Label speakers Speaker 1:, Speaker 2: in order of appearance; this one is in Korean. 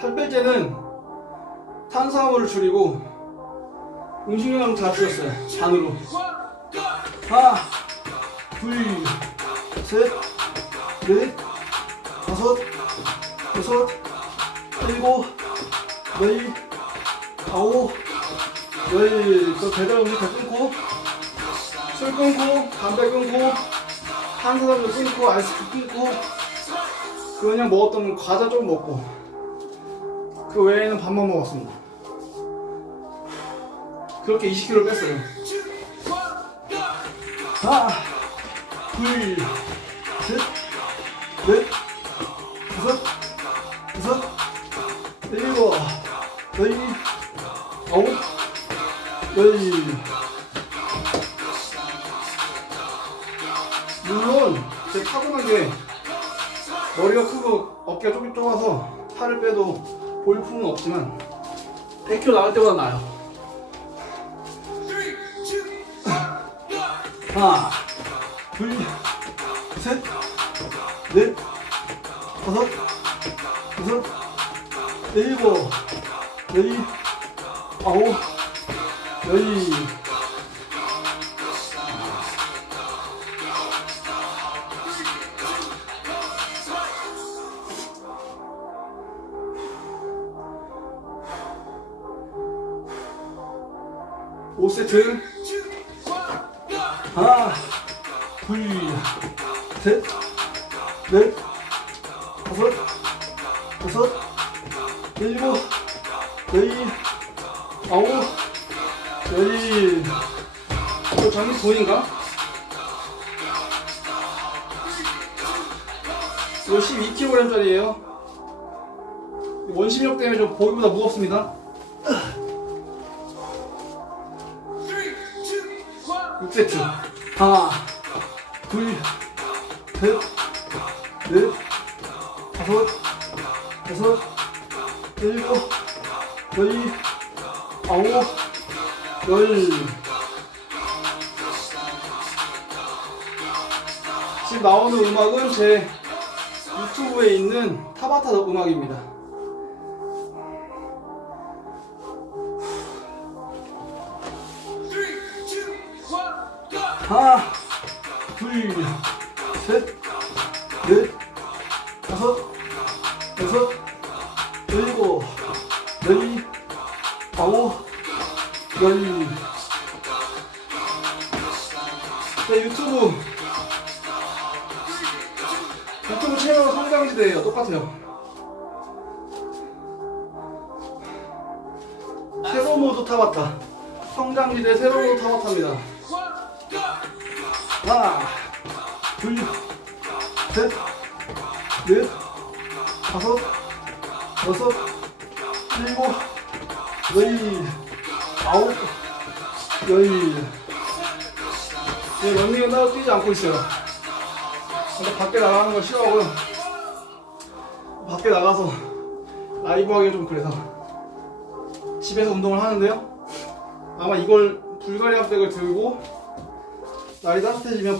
Speaker 1: 살 뺄 때는 탄수화물을 줄이고 음식량 다 줄였어요. 반으로. 하나, 둘, 셋, 넷, 다섯, 여섯, 일곱, 열, 아홉, 열. 그 배달 음식 다 끊고, 술 끊고, 담배 끊고, 탄수화물 끊고, 아이스크림 끊고, 그냥 먹었던 과자 좀 먹고, 그 외에는 밥만 먹었습니다. 그렇게 20kg 뺐어요. 하나, 둘, 셋, 넷, 다섯, 여섯, 일곱, 여덟, 아홉, 열. 물론 제 타고난 게 머리가 크고 어깨가 조금 좁아서 살을 빼도 볼품은 없지만 100kg 나갈 때보다 나아요. 하나, 둘, 셋, 넷, 다섯, 여섯, 일곱, 열, 아홉, 열. 오 세트. 하나, 둘, 셋, 넷, 다섯, 여섯, 일곱, 열, 아홉, 열. 이거 장미 돈인가? 이거 12kg짜리예요. 원심력 때문에 좀 보기보다 무겁습니다. 6세트. 하나, 둘, 셋, 넷, 다섯, 여섯, 일곱, 열, 아홉, 열. 지금 나오는 음악은 제 유튜브에 있는 타바타 음악입니다. 하나, 둘, 셋, 넷, 다섯, 여섯, 일곱, 열, 아홉, 열. 제 유튜브 유튜브 채널 성장지대예요. 똑같아요. 세로 모드 타바타. 성장지대 세로 모드 타바타입니다. 하나, 둘, 셋, 넷, 다섯, 여섯, 일곱, 열, 아홉, 열. 네, 런닝은 따로 뛰지 않고 있어요. 근데 밖에 나가는 거 싫어하고요. 밖에 나가서 라이브 하기 좀 그래서 집에서 운동을 하는데요. 아마 이걸 불가리아 백을 들고 날이 따뜻해지면